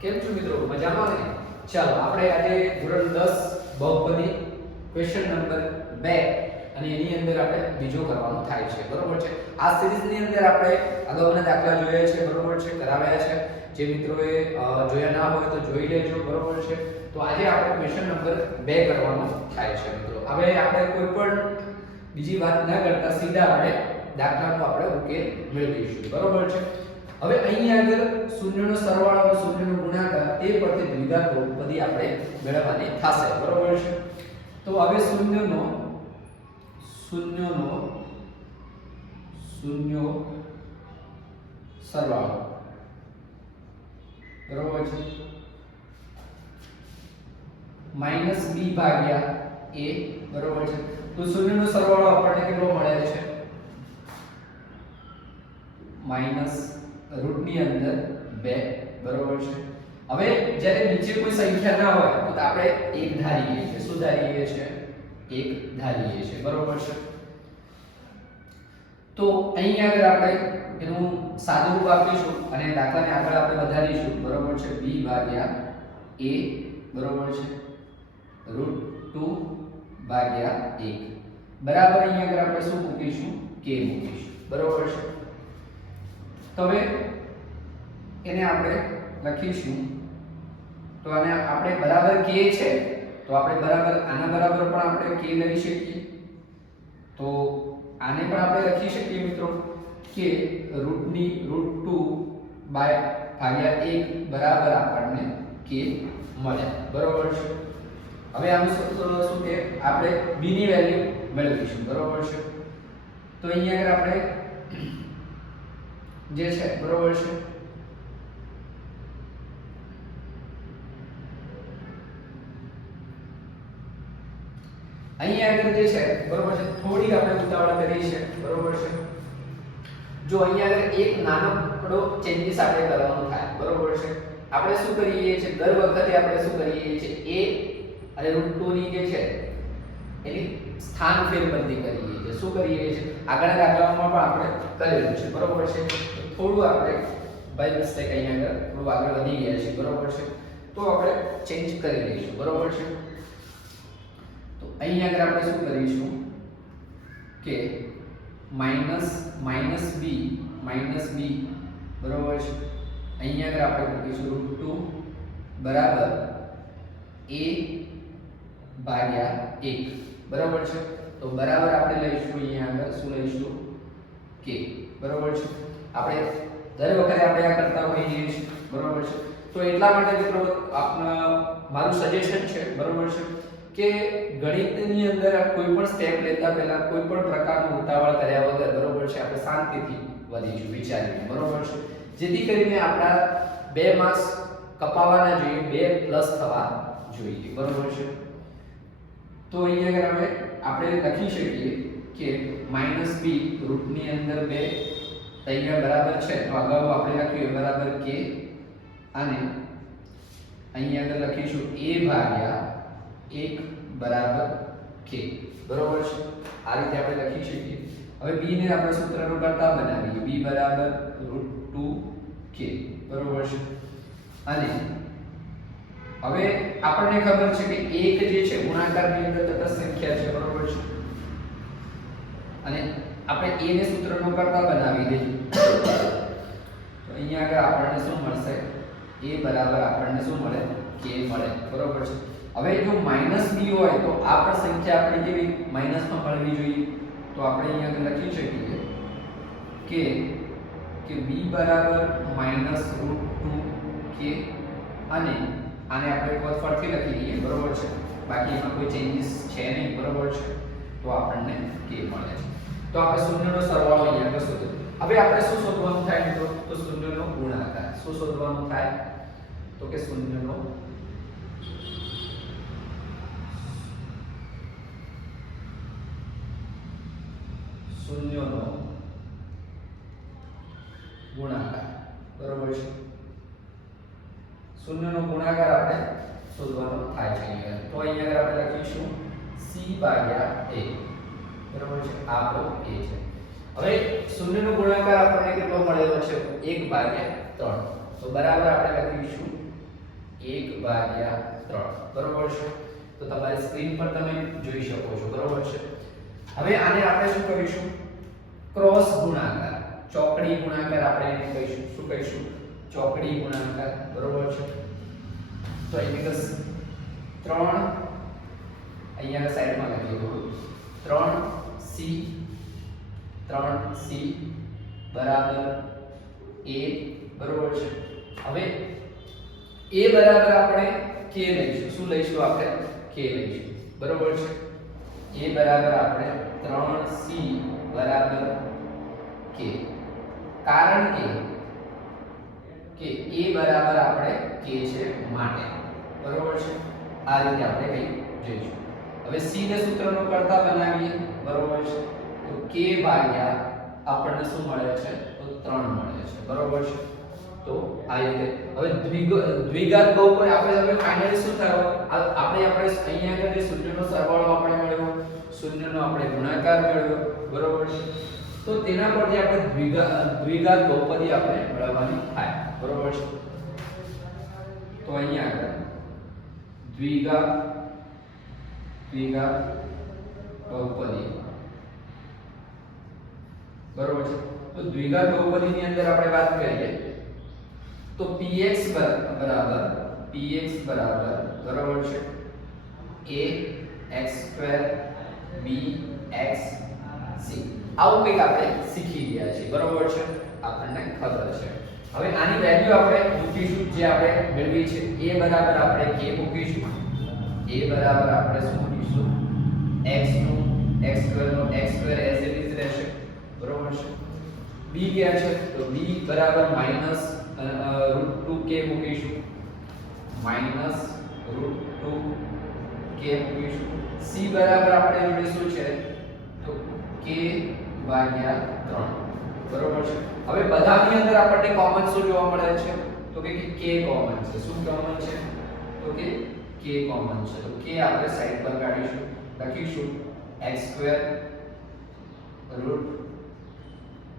કેમ છો મિત્રો? મજામાં ને? ચાલો આપણે આજે ધોરણ 10 બહુપદી ક્વેશ્ચન નંબર 2 અને એની અંદર આપણે બીજો કરવાનો થાય છે, બરોબર છે? આ સિરીઝની અંદર આપણે અગાઉના દાખલા જોયા છે, બરોબર છે? કરાવ્યા છે. જે મિત્રોએ જોયા ના હોય તો જોઈ લેજો, બરોબર છે? તો આજે આપણે ક્વેશ્ચન નંબર 2 કરવાનો થાય છે મિત્રો. હવે આપણે કોઈ પણ બીજી વાત ન કરતા સીધા આપણે દાખલાનો આપણે ઉકેલ મેળવીશું, બરોબર છે? હવે અહીં આગળ શૂન્યનો સરવાળો અને શૂન્યનો ગુણાકાર તે પરથી દ્વિઘાત બહુપદી આપણે મેળવવાની થશે, બરોબર છે? તો હવે શૂન્યનો સરવાળો, બરોબર છે, માઈનસ b ભાગ્યા a, બરોબર છે? તો શૂન્યનો સરવાળો આપણને કેટલો મળે છે? માઈનસ રૂટ ની અંદર 2, બરોબર છે? હવે જ્યારે નીચે કોઈ સંખ્યા ના હોય તો આપણે 1 ધારીએ છીએ. શું ધારીએ છીએ? 1 ધારીએ છીએ, બરોબર છે? તો અહીં આગળ આપણે એનું સાદું રૂપ આપીશું અને દાખલાને આગળ આપણે વધારીશું, બરોબર છે? b ભાગ્યા a, બરોબર છે, રૂટ 2 ભાગ્યા 1 બરાબર. અહીં આગળ આપણે શું મૂકીશું? k મૂકીશું, બરોબર છે? તો હવે એને આપણે લખીશું. તો આને આપણે બરાબર k છે તો આપણે બરાબર આના બરાબર પણ આપણે k લઈ શકીએ. તો આને પણ આપણે લખી શકીએ મિત્રો કે √2 ભાગ્યા 1 બરાબર આપણને k મળે, બરોબર છે? હવે આનું શું કે આપણે b ની વેલ્યુ મેળવીશું, બરોબર છે? તો અહીંયા આગળ આપણે જે છે, બરોબર છે, અહીં આગળ જે છે, બરોબર છે, થોડી આપણે ઉતાવળ કરી છે, બરોબર છે? જો અહીં આગળ એક નાનકડો ચેન્જીસ આપણે કરવાનો થાય, બરોબર છે? આપણે શું કરીએ છીએ? દર વખતે આપણે શું કરીએ છીએ? a અને √2 ની જે છે એની સ્થાન ફેરબદલી કરીએ છીએ. શું કરીએ છીએ? આગળના દાખલાઓમાં પણ આપણે કરેલું છે, બરોબર છે? થોડું આપણે બાય મિસ્ટેક અહીં આગળ થોડું આગળ વધી ગયા છે, બરોબર છે? તો આપણે ચેન્જ કરી લઈશું, બરોબર છે? તો અહીં આગળ આપણે શું કરીશું કે માઈનસ b, બરોબર છે? અહીં આગળ આપણે મૂકીશું √2 બરાબર a ભાગ્યા 1, બરોબર છે? તો બરાબર આપણે લઈશું અહીંયા આગળ શું લઈશું? k, બરોબર છે? આપણે દર વખતે આપણે આ કરતા હોઈએ છીએ, બરોબર છે? તો એટલા માટે મિત્રો આપના મારું સજેશન છે, બરોબર છે, કે ગણિતની અંદર કોઈ પણ સ્ટેપ લેતા પહેલા કોઈ પણ પ્રકારનો ઉતાવળ કર્યા વગર, બરોબર છે, આપણે શાંતિથી વધીશું, વિચારીને, બરોબર છે? જેથી કરીને આપણા 2 માર્ક્સ કપાવાના જોઈએ, 2 પ્લસ થવા જોઈએ, બરોબર છે? તો અહીંયા આગળ હવે આપણે લખી શકીએ કે -b રૂટની અંદર 2 અહીંયા બરાબર છે, તો અગાઉ આપણે લખ્યું બરાબર k અને અહીંયા આગળ લખીશું a ભાગ્યા 1 બરાબર k, બરોબર છે? આ રીતે આપણે લખી શકીએ. હવે b ને આપણે સૂત્રનો કરતા બનાવીએ. b બરાબર √2k, બરોબર છે? અને હવે આપણને ખબર છે કે 1 જે છે ગુણાકારની અંદર તટસ્થ સંખ્યા છે, બરોબર છે? અને આપણે a ને સૂત્રનો કરતા બનાવી દઈએ. તો અહીંયા આગળ આપણને શું મળશે? a બરાબર આપણને શું મળે? k મળે, બરોબર છે? હવે જો -b હોય તો આ પણ સંખ્યા આપણે કેવી માઈનસમાં મળવી જોઈએ. તો આપણે અહીંયા આગળ લખી શકીએ કે b બરાબર -√2k અને આને આપણે ફરીથી લખી દઈએ, બરોબર છે? બાકી એમાં કોઈ ચેન્જીસ છે નહીં, બરોબર છે? તો આપણને k મળે છે. તો આપણે શૂન્યનો સરવાળો અહીંયા આગળ શોધ્યો. હવે આપણે શું શોધવાનું થાય મિત્રો? તો શૂન્યનો ગુણાકાર. શું શોધવાનું થાય? તો કે શૂન્યનો ગુણાકાર, બરોબર છે? શૂન્યનો ગુણાકાર આપણે શોધવાનો થાય છે અહીંયા. તો અહીંયા આગળ આપણે લખીશું c ભાગ્યા a, બરોબર છે? આ આપણો a છે. હવે શૂન્યનો ગુણાકાર આપણને કેટલો મળેલો છે? 1/3. તો બરાબર આપણે લખીશું 1 ભાગ્યા 3 બરોબર છે. તો તમારી સ્ક્રીન પર તમે જોઈ શકો છો બરોબર છે. હવે આને આપણે શું કરીશું? ક્રોસ ગુણાકાર, ચોકડી ગુણાકાર આપણે એને કહીશું. શું કહીશું? ચોકડી ગુણાકાર બરોબર છે. તો અહીં બસ 3 અહીંયા સાઈડમાં લખી દો 3c બરાબર a બરોબર છે. હવે a બરાબર આપણે k લઈશું. શું લઈશું? આપણે k લઈશું બરોબર છે. a બરાબર આપણે 3c બરાબર k, કારણ કે a બરાબર આપણે k છે માટે બરોબર છે. આ રીતે આપણે કઈ જોઈશું. હવે c ને સૂત્રનો કરતા બનાવીએ બરોબર છે. તો k ભાગ્યા આપણને શું મળે છે? તો 3 મળે છે બરોબર છે. તો આ રીતે હવે દ્વિઘાત બહુપદી આપણે હવે ફાઇનલી શું થયો? આપણે અહીંયા આગળ જે શૂન્યનો સરવાળો આપણે મળ્યો, શૂન્યનો આપણે ગુણાકાર મળ્યો બરોબર છે. તો તેના પરથી આપણે દ્વિઘાત બહુપદી આપણે મેળવવાની થાય બરોબર છે. તો અહીંયા આગળ દ્વિઘાત બહુપદી બરોબર છે. તો દ્વિઘાત બહુપદીની અંદર આપણે વાત કરીએ તો px બરાબર બરોબર છે a x2 b x c. આવું કંઈક આપણે શીખી ગયા છીએ બરોબર છે. આપણને ખબર છે. હવે આની વેલ્યુ આપણે મૂકીશું જે આપણે મેળવી છે. a બરાબર આપણે k મૂકીશું. a બરાબર આપણે શું મૂકીશું? x નું x2 નું x2 એઝ ઇટ ઇઝ રહેશે બરોબર છે. b ક્યાં છે? તો b બરાબર -√2k મૂકીશું. -√2k મૂકીશું. c બરાબર આપણે જોડે શું છે? તો k ભાગ્યા 3 બરોબર છે. હવે બધાની અંદર આપણને કોમન શું જોવા મળે છે? તો કે k કોમન છે. શું કોમન છે? તો કે k કોમન છે. તો k આપણે સાઈડ પર કાઢીશું. લખીશું x2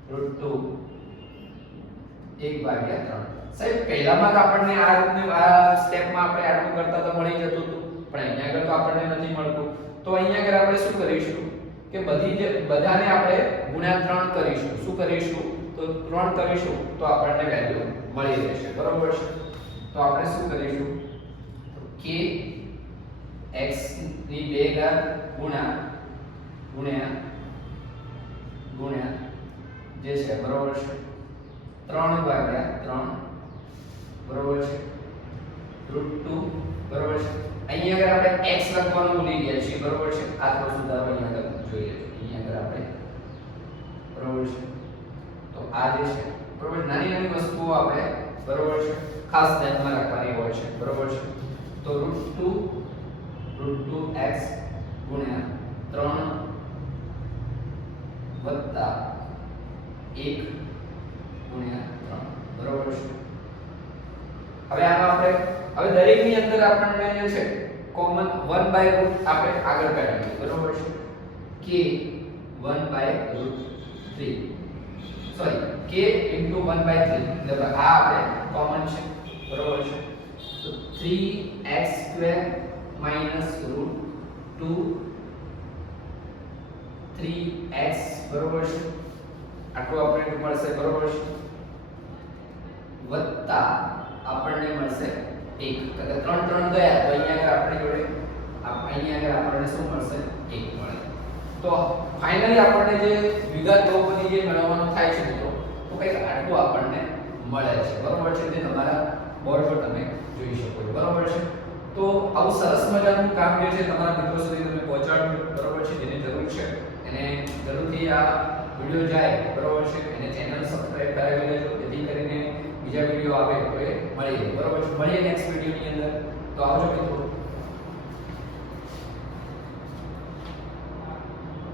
√2 1 ભાગ્યા 3. સાહેબ પહેલામાં તો આપણને આ રીતનું આ સ્ટેપમાં આપણે આટલું કરતા તો મળી જતું હતું, પણ અહીંયા આગળ તો આપણને નથી મળતું. તો અહીંયા આગળ આપણે શું કરીશું કે બધાને આપણે ગુણ્યા 3 કરીશું. શું કરીશું? તો 3 કરીશું તો આપણને વેલ્યુ મળી રહેશે બરોબર છે. તો આપણે શું કરીશું? k x ની 2 ઘાત ગુણ્યા જે છે બરોબર છે 3 ભાગ્યા 3 બરોબર છે √2 બરોબર છે. અહીંયા આગળ આપણે x લખવાનું ભૂલી ગયા છીએ બરોબર છે. આ થોડો સુધારો અહીંયા આગળ જોઈએ. અહીંયા આગળ આપણે બરોબર છે. તો આ જે છે બરોબર, નાની વસ્તુઓ આપણે બરોબર છે ખાસ ધ્યાનમાં રાખવાની હોય છે બરોબર છે. તો √2x ગુણ્યા 3 વત્તા 1 ગુણ્યા 3 બરોબર છે. હવે આમાં આપણે દરેકની અંદર આપણને જે છે કોમન 1/√, આપણે આગળ કાઢીએ બરોબર છે. k 1/√3 સોરી k * 1/3 એટલે આ આપણે કોમન છે બરોબર છે. તો 3x2 - √2 3x બરોબર છે. આટલું આપણે મળશે બરોબર છે. વત્તા આપણને મળશે 1, એટલે 3 3 ગયા તો અહીંયા આગળ આપણી જોડે અહીંયા આગળ આપણને શું મળશે? 1 મળે. તો ફાઇનલી આપણને જે દ્વિઘાત બહુપદી જે મેળવવાનું થાય છે મિત્રો, તો કંઈક આટલું આપણને મળે છે બરોબર છે. તે તમારા બોર્ડ પર તમે જોઈ શકો છો બરોબર છે. તો આવું સરસ મજાનું કામ જે છે તમારા મિત્રો સુધી તમે પહોંચાડજો બરોબર છે. જેની જરૂર છે એને જરૂરથી આ વિડિયો જાય બરોબર છે. એને ચેનલ સબસ્ક્રાઇબ કરાવી લેજો જેથી કરીને બીજા વિડિયો આવે તો એ મળી રહે બરોબર છે. મળીએ નેક્સ્ટ વિડિયોની અંદર. તો આવજો મિત્રો.